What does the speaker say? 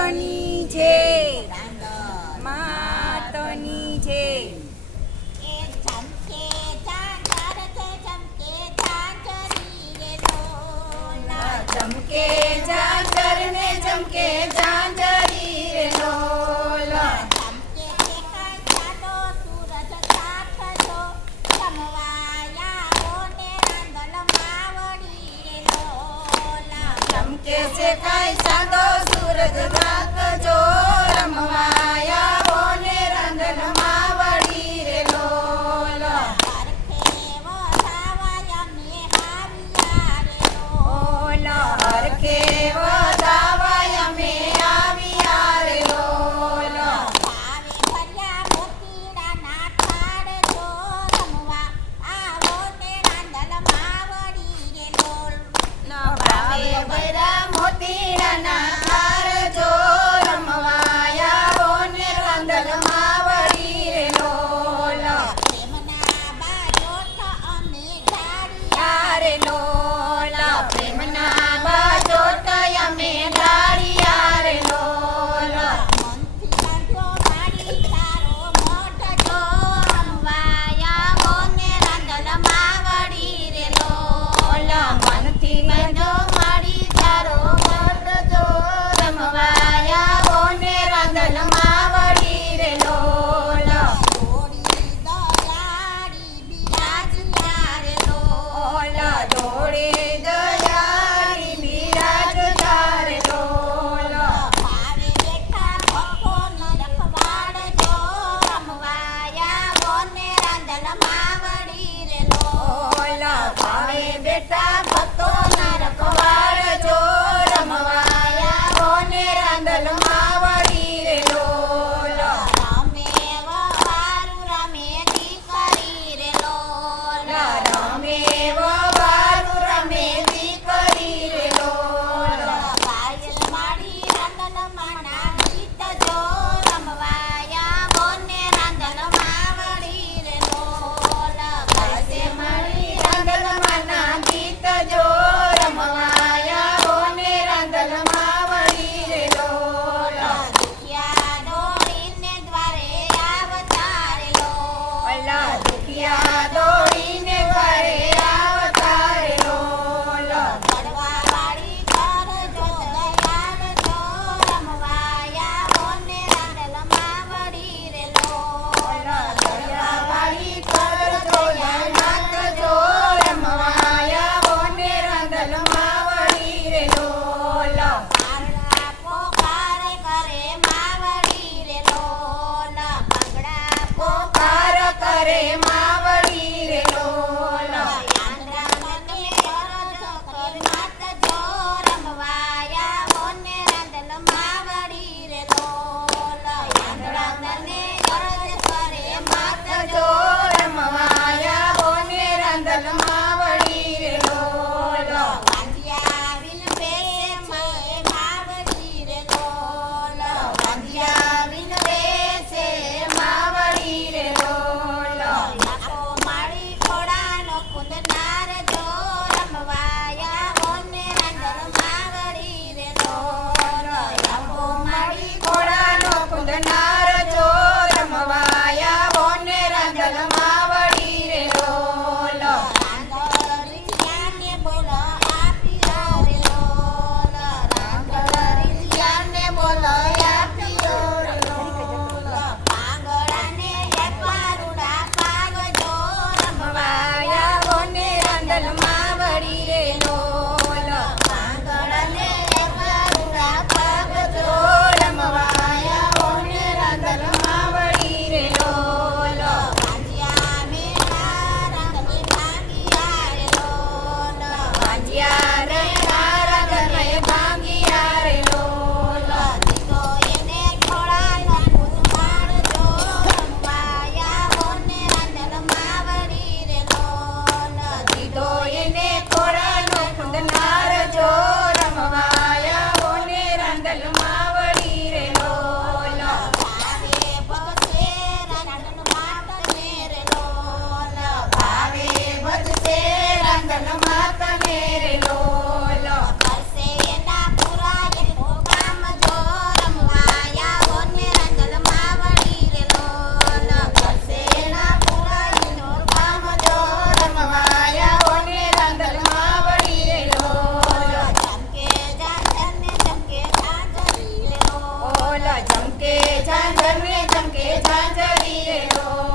માતની જય. માતની જય. ચમકે ઝાંઝર ને ચમકે ઝાંઝર ઝાંઝર ને ચમકે ઝાંઝરીએ રો.